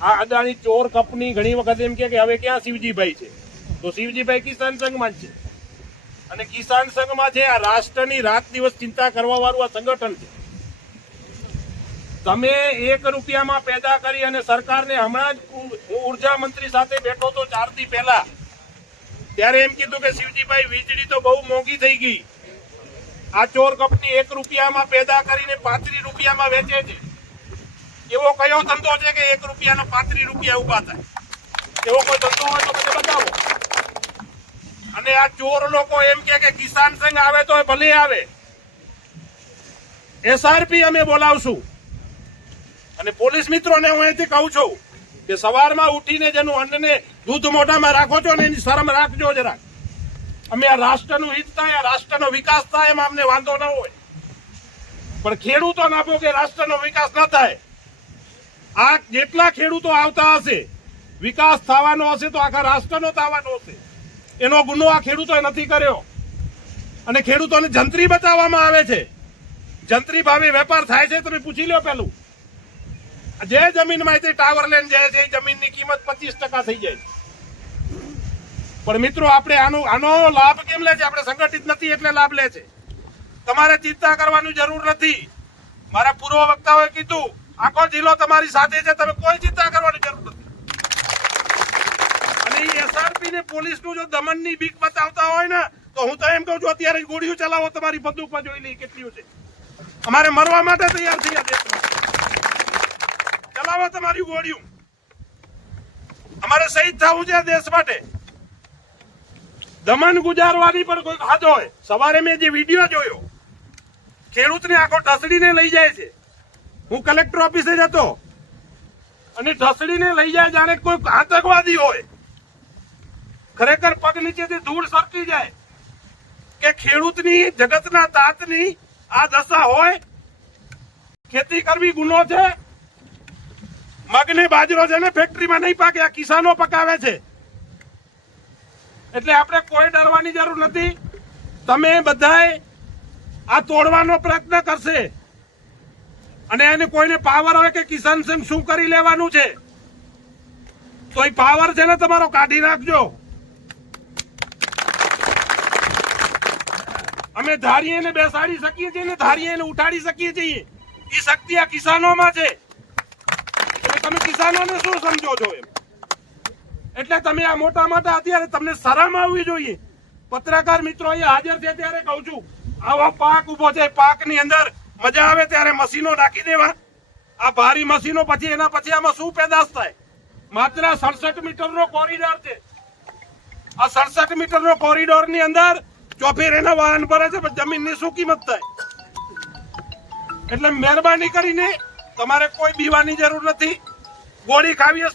આ અદાણી ચોર કંપની ઘણી વખત એમ કે હવે ક્યાં શિવજીભાઈ છે? તો શિવજીભાઈ કિસાન સંઘમાં જ છે. અને કિસાન સંઘમાં છે, આ રાષ્ટ્રની રાત દિવસ ચિંતા કરવા વાળું આ સંગઠન છે. તમે એક રૂપિયામાં પેદા કરી અને સરકારને હમણાં જ ઊર્જા મંત્રી સાથે બેઠો તો ચાર દી પહેલા, ત્યારે એમ કીધું કે શિવજીભાઈ, વીજળી તો બહુ મોંઘી થઈ ગઈ. આ ચોર કંપની એક રૂપિયામાં પેદા કરીને પાંત્રીસ રૂપિયામાં વેચે છે. એવો કયો ધંધો છે કે એક રૂપિયાનો પાંત્રીસ રૂપિયા ઊભા થાય? એવો કોઈ ધંધો હોય તો મને બતાવો. અને આ ચોર લોકો એમ કે કિસાન સંઘ આવે તો ભલે આવે. એસઆરપી અમે બોલાવશું. અને પોલીસ મિત્રોને હું અહીંથી કહું છું કે સવારમાં ઉઠીને જેનું અન્નને દૂધ મોઢામાં રાખો છો ને એની શરમ રાખજો જરાક. અમે આ રાષ્ટ્રનું હિત થાય, આ રાષ્ટ્રનો વિકાસ થાય એમાં અમને વાંધો ન હોય. પણ ખેડૂતો ના કે રાષ્ટ્રનો વિકાસ ન થાય. આ જેટલા ખેડૂતો આવતા હશે, વિકાસ થવાનો હશે તો આખા રાષ્ટ્રનો થવાનો હશે. એનો ગુનો આ ખેડૂતોએ નથી કર્યો. અને ખેડૂતોને જંત્રી બતાવવામાં આવે છે. જંત્રી ભાવે વેપાર થાય છે, તમે પૂછી લો પેલું. જે જમીનમાં ટાવર લેન જાય છે, એ જમીનની કિંમત પચીસ ટકા થઈ જાય પણ મિત્રો, આપણે આનો આનો લાભ કેમ લે છે? આપણે સંગઠિત નથી એટલે લાભ લે છે. તમારે ચિંતા કરવાની જરૂર નથી. મારા પૂર્વ વક્તાઓએ કીધું આખો જિલ્લો તમારી સાથે છે. તમે કોઈ ચિંતા કરવાની જરૂર નથી. અને એસઆરપી ને પોલીસનું જો દમનની બીક બતાવતા હોય ને, તો હું તો એમ કહું છું, અત્યારે ગોળીઓ ચલાવો, તમારી બંદૂક પર જોઈ લઈ કેટલી છે. અમારે મરવા માટે તૈયાર થઈ દેશમાં. ચલાવો તમારી ગોળીઓ. અમારે શહીદ થવું છે દેશ માટે. દમન ગુજારવાની પણ કોઈ હાથ હોય. સવારે મેં જે વીડિયો જોયો, ખેડૂતને આખો ઢસડીને લઈ જાય છે. હું કલેક્ટર ઓફિસે જતો. અને ઢસડીને લઈ જાય જાણે કોઈ આતંકવાદી હોય. ખરેખર પગ નીચેથી ધૂળ સરકી જાય. કે ખેડૂતની, જગતના તાતની આ દશા હોય. ખેતી કરવી ગુનો છે. મગને બાજરો છે ને ફેક્ટરીમાં નહીં પાકે, આ કિસાનો પકાવે છે. એટલે આપણે કોઈ ડરવાની જરૂર નથી. તમે બધાએ આ તોડવાનો પ્રયત્ન કરશે. અને એને કોઈને પાવર હોય કે કિસાન સંઘ શું કરી લેવાનું છે? તો એ પાવર છે ને તમારો, કાઢી નાખજો. અમે ધારીએ ને બેસાડી શકીએ છીએ ને ધારીએ ને ઉઠાડી શકીએ છીએ. એ શક્તિ આ કિસાનોમાં છે. તમે કિસાનોને શું સમજો છો એમ? એટલે તમે આ મોટા મોટા અત્યારે તમને શરમ આવવી જોઈએ. પત્રકાર મિત્રો અહીંયા હાજર છે ત્યારે કહું છું, આવો પાક ઊભો છે, પાકની અંદર મજા આવે ત્યારે મશીનો નાખી દેવા. આ ભારી મશીનો પછી એના પછી આમાં શું પેદાશ થાય? માત્ર સડસઠ મીટરનો કોરિડોર છે. આ સડસઠ મીટરનો કોરિડોરની અંદર ચોફેર એના વાહન ભરે છે, પણ જમીનની શું કિંમત થાય? એટલે મહેરબાની કરીને તમારે કોઈ બીવાની જરૂર નથી. ગોળી ખાવી